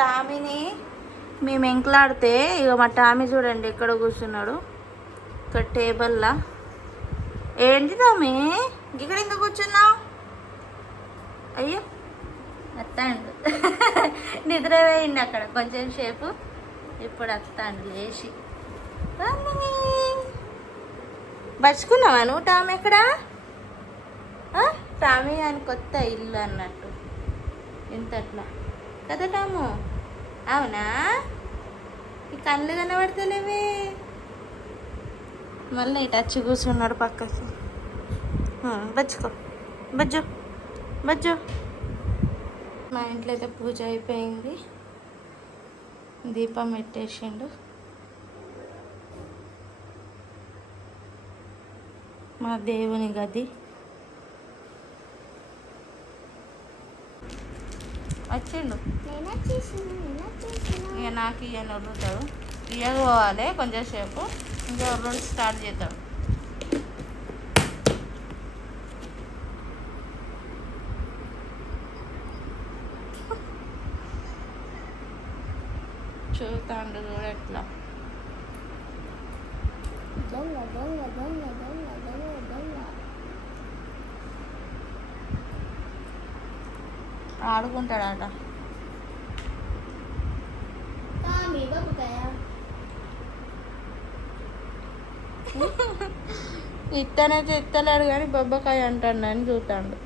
టామీని మేము ఎంకలాడితే ఇక మా టామీ చూడండి ఎక్కడ కూర్చున్నాడు, ఇక్కడ టేబుల్లా. ఏంటి టామీ ఇక్కడ ఇంకా కూర్చున్నావు? అయ్యో వస్తాడు, నిద్ర వేయండి అక్కడ కొంచెం సేపు. ఇప్పుడు వస్తాడు లేచి. బచ్చుకున్నావా నువ్వు టామీ? ఎక్కడ టామీ అని కొత్త ఇల్లు అన్నట్టు ఇంతట్లా కదా టాము? అవునా? ఈ కళ్ళు కనబడతలేవే. మళ్ళీ ఇటు వచ్చి కూర్చున్నాడు పక్కకి. బచ్చుకో, బజ్జు బజ్జు. మా ఇంట్లో అయితే పూజ అయిపోయింది, దీపం పెట్టేసిండు. మా దేవుని గది వచ్చిండు. ఇక నాకు ఇవన్నీ వదులుతాడు, ఇవ్వకపోవాలి కొంచెం సేపు, ఇంకా వదలడం స్టార్ట్ చేద్దాం. చూస్తాండు చూడ ఎట్లా. ఆడుకుంటాడట. ఇత్తనైతే ఇత్తలేడు కానీ బొబ్బకాయ అంటాడు అని చూస్తాడు.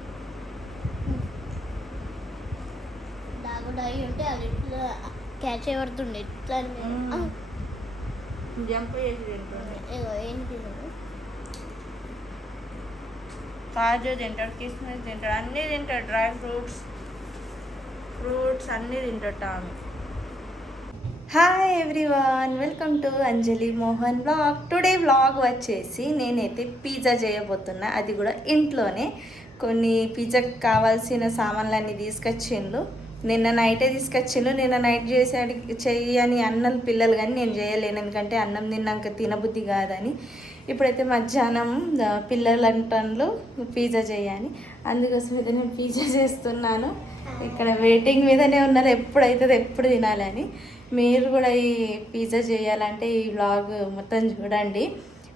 క్యాచ్ పడుతుండే ఇట్లా జంప్ చేసి కాజు తింటాడు, కిస్మిస్ తింటాడు, అన్నీ తింటాడు, డ్రై ఫ్రూట్స్ అన్నీ తింటాడు Tommy. Hi everyone, welcome to Anjali Mohan vlog. Today vlog వచ్చేసి నేనైతే పిజ్జా చేయబోతున్నా, అది కూడా ఇంట్లోనే. కొన్ని పిజ్జాకి కావాల్సిన సామాన్లన్నీ తీసుకొచ్చిండు. నిన్న నైటే తీసుకొచ్చిండు. నిన్న నైట్ చెయ్యని అన్నం పిల్లలు, కానీ నేను చేయలేను, ఎందుకంటే అన్నం తిన్నాక తినబుద్ధి కాదని. ఇప్పుడైతే మధ్యాహ్నం పిల్లలు అంటాను పిజ్జా చేయని, అందుకోసం అయితే నేను పిజ్జా చేస్తున్నాను. ఇక్కడ వెయిటింగ్ మీదనే ఉన్నారు, ఎప్పుడైతుంది ఎప్పుడు తినాలని. మీరు కూడా ఈ పిజ్జా చేయాలంటే ఈ వ్లాగ్ మొత్తం చూడండి.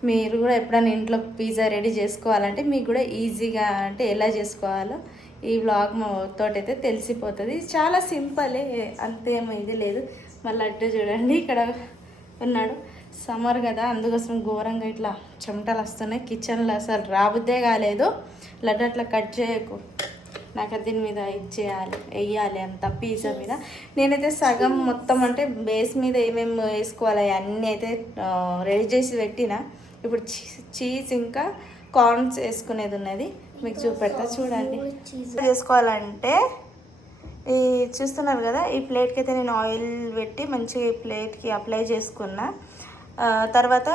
మీరు కూడా ఎప్పుడైనా ఇంట్లో పిజ్జా రెడీ చేసుకోవాలంటే మీకు కూడా ఈజీగా అంటే ఎలా చేసుకోవాలో ఈ వ్లాగ్ తోటైతే తెలిసిపోతుంది. చాలా సింపులే, అంతేమో ఇది లేదు. మళ్ళీ అడ్డు చూడండి ఇక్కడ ఉన్నాడు. సమ్మర్ కదా, అందుకోసం ఘోరంగా ఇట్లా చెమటలు వస్తున్నాయి. కిచెన్లో అసలు రాబుద్దే కాలేదు. లడ్డు అట్లా కట్ చేయకు, నాకు దీని మీద ఇచ్చేయాలి, వేయాలి అంత పిజ్జా మీద. నేనైతే సగం మొత్తం అంటే బేస్ మీద ఏమేమి వేసుకోవాలి అన్నీ అయితే రెడీ చేసి పెట్టిన. ఇప్పుడు చీజ్ ఇంకా కార్న్స్ వేసుకునేది ఉన్నది, మీకు చూపెడతా చూడండి. చేసుకోవాలంటే ఈ చూస్తున్నారు కదా, ఈ ప్లేట్కి అయితే నేను ఆయిల్ పెట్టి మంచిగా ఈ ప్లేట్కి అప్లై చేసుకున్నా. తర్వాత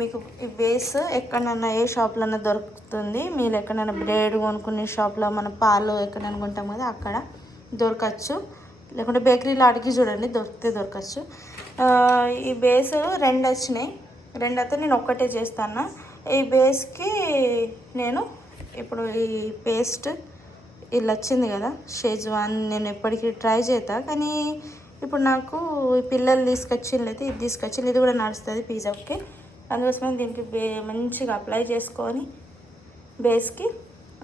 మీకు ఈ బేస్ ఎక్కడన్నా ఏ షాప్లో దొరుకుతుంది. మీరు ఎక్కడైనా బ్రెడ్ కొనుక్కునే షాప్లో, మన పాలు ఎక్కడైనా కొంటాం కదా అక్కడ దొరకచ్చు, లేకుంటే బేకరీలో అడిగి చూడండి, దొరకచ్చు. ఈ బేస్ 2 వచ్చినాయి, 2 అయితే నేను ఒక్కటే చేస్తాను. ఈ బేస్కి నేను ఇప్పుడు ఈ పేస్ట్ ఇలా వచ్చింది కదా షేజ్వాన్, నేను ఎప్పటికీ ట్రై చేస్తా, కానీ ఇప్పుడు నాకు ఈ పిల్లలు తీసుకొచ్చిండ్లయితే ఇది తీసుకొచ్చింది, ఇది కూడా నడుస్తుంది పిజ్జాకి. అందుకోసమే దీనికి మంచిగా అప్లై చేసుకొని బేస్కి,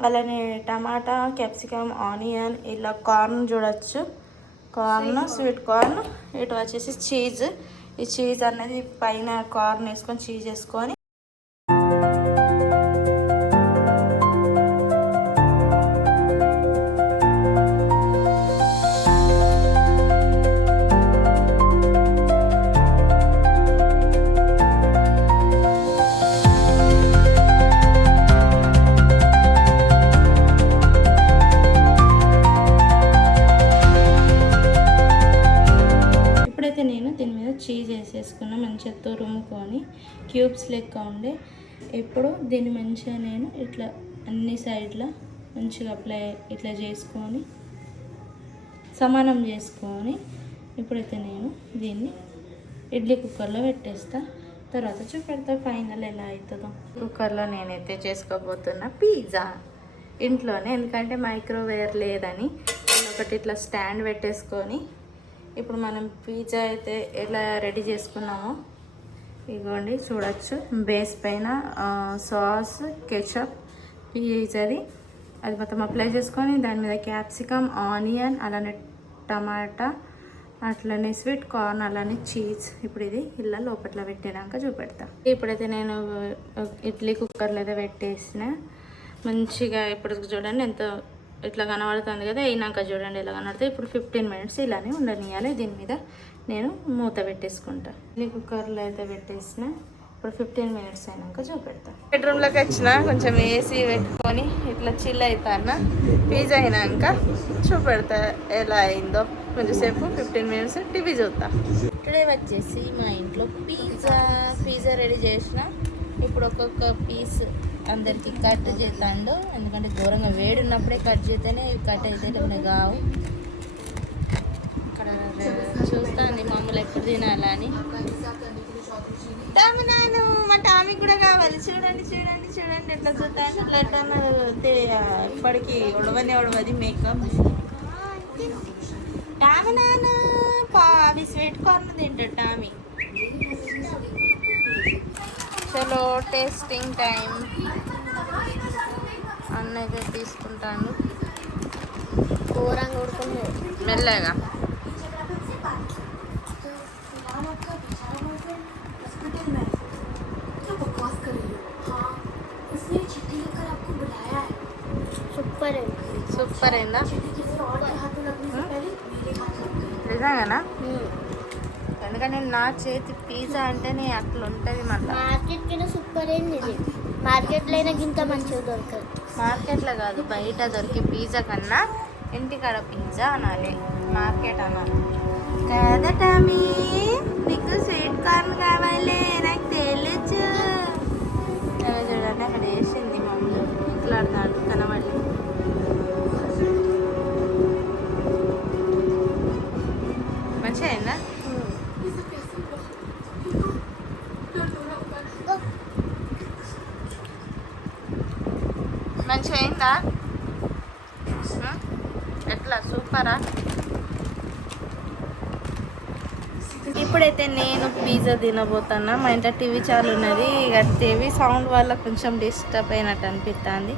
అలానే టమాటా, క్యాప్సికమ్, ఆనియన్, ఇలా కార్న్ చూడొచ్చు, కార్న్, స్వీట్ కార్న్. ఇటు వచ్చేసి చీజ్, ఈ చీజ్ అన్నది పైన కార్న్ వేసుకొని చీజ్ వేసుకొని చీజ్ వేసేసుకున్న మంచిగా తురుముకొని క్యూబ్స్ లెక్క ఉండే. ఇప్పుడు దీన్ని మంచిగా నేను ఇట్లా అన్ని సైడ్ల మంచిగా అప్లై ఇట్లా చేసుకొని సమానం చేసుకొని ఇప్పుడైతే నేను దీన్ని ఇడ్లీ కుక్కర్లో పెట్టేస్తా. తర్వాత చూపెడతా ఫైనల్ ఎలా అవుతుందో. కుక్కర్లో నేనైతే చేసుకోబోతున్నా పిజ్జా ఇంట్లోనే, ఎందుకంటే మైక్రోవేవ్ లేదని ఒకటి ఇట్లా స్టాండ్ పెట్టేసుకొని ఇప్పుడు మనం పిజ్జా అయితే ఎలా రెడీ చేసుకున్నామో ఇదిగోండి చూడొచ్చు. బేస్ పైన సాస్, కెచప్, పిజ్జాది అది మొత్తం అప్లై చేసుకొని దాని మీద క్యాప్సికమ్, ఆనియన్, అలానే టమాటా, అట్లనే స్వీట్ కార్న్, అలానే చీజ్. ఇప్పుడు ఇది ఇలా లోపల పెట్టినాక చూపెడతా. ఇప్పుడైతే నేను ఇడ్లీ కుక్కర్లో అయితే పెట్టేసిన మంచిగా. ఇప్పుడు చూడండి ఎంత ఇట్లా కనబడుతుంది కదా, అయినాక చూడండి ఎలా కనబడుతుంది. ఇప్పుడు 15 మినిట్స్ ఇలానే ఉండనియాలి. దీని మీద నేను మూత పెట్టేసుకుంటా. ఇడ్లీ కుక్కర్లో అయితే పెట్టేసిన. ఇప్పుడు 15 మినిట్స్ అయినాక చూపెడతా. బెడ్రూమ్లోకి వచ్చిన కొంచెం ఏసీ పెట్టుకొని ఇట్లా చిల్ అవుతా అన్న. పిజ్జా అయినాక చూపెడతా ఎలా అయిందో. కొంచెంసేపు 15 మినిట్స్ టీవీ చూస్తా. టుడే వచ్చేసి మా ఇంట్లో పిజ్జా రెడీ చేసిన. ఇప్పుడు ఒక్కొక్క పీస్ అందరికి కట్ చేస్తాడు, ఎందుకంటే ఘోరంగా వేడి ఉన్నప్పుడే కట్ చేస్తేనే ఇవి కట్ అయితే లేకపోతే కావు. ఇక్కడ చూస్తాను మమ్మల్ని ఎప్పుడు తినాలా అని. నాను మా టామీ కూడా కావాలి. చూడండి చూడండి చూడండి ఎట్లా చూస్తాను. అట్లా ఎట్లా ఇప్పటికి ఉడవది మేకప్. టామీ నాను అవి స్వీట్ కార్న్ తింటాడు టామీ. చలో టేస్టింగ్ టైం. అన్నైతే తీసుకుంటాను ఘోరంగా ఉడుకుంది మెల్లగా. సూపర్ అయిందా నిజంగానా? ఎందుకంటే నా చేతి పిజ్జా అంటేనే అట్లా ఉంటుంది. మళ్ళీ మార్కెట్ కింద సూపర్ అయింది ఇది. మార్కెట్లో అయినా ఇంత మంచిగా దొరకదు. మార్కెట్లో కాదు, బయట దొరికే పిజ్జా కన్నా ఇంటికాడ పిజ్జా అనాలి, మార్కెట్ అనాలి కదా. టామీ నీకు స్వీట్ కార్న్ కావాలి, నాకు తెలుసు. చూడండి అక్కడ వేసింది మమ్మల్ని ఇట్లాడుతాడు కనబడి. మంచిగా అయిందా? మంచిగా అయిందా? ఎట్లా సూపరా? ఇప్పుడైతే నేను పిజ్జా తినబోతున్నా. మా ఇంట్లో టీవీ చాలు ఉన్నది. ఇక టీవీ సౌండ్ వల్ల కొంచెం డిస్టర్బ్ అయినట్టు అనిపిస్తుంది.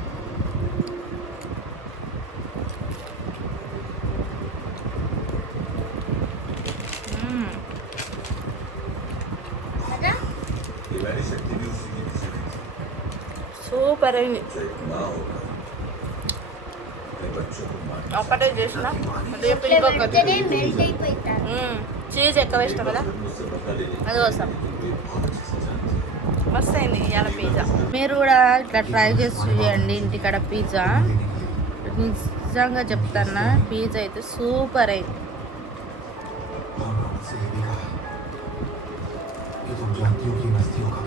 సూపర్ అయింది. ఒకటే చేసిన చీజ్ ఎక్కువ ఇష్టం కదా, అది కోసం మస్తు అయింది ఇవాళ పిజ్జా. మీరు కూడా ఇట్లా ట్రై చేసి చూడండి ఇంటికాడ పిజ్జా. నిజంగా చెప్తాన్నా, పిజ్జా అయితే సూపర్ అయింది. ये तुम जानती हो कि मस्तियों का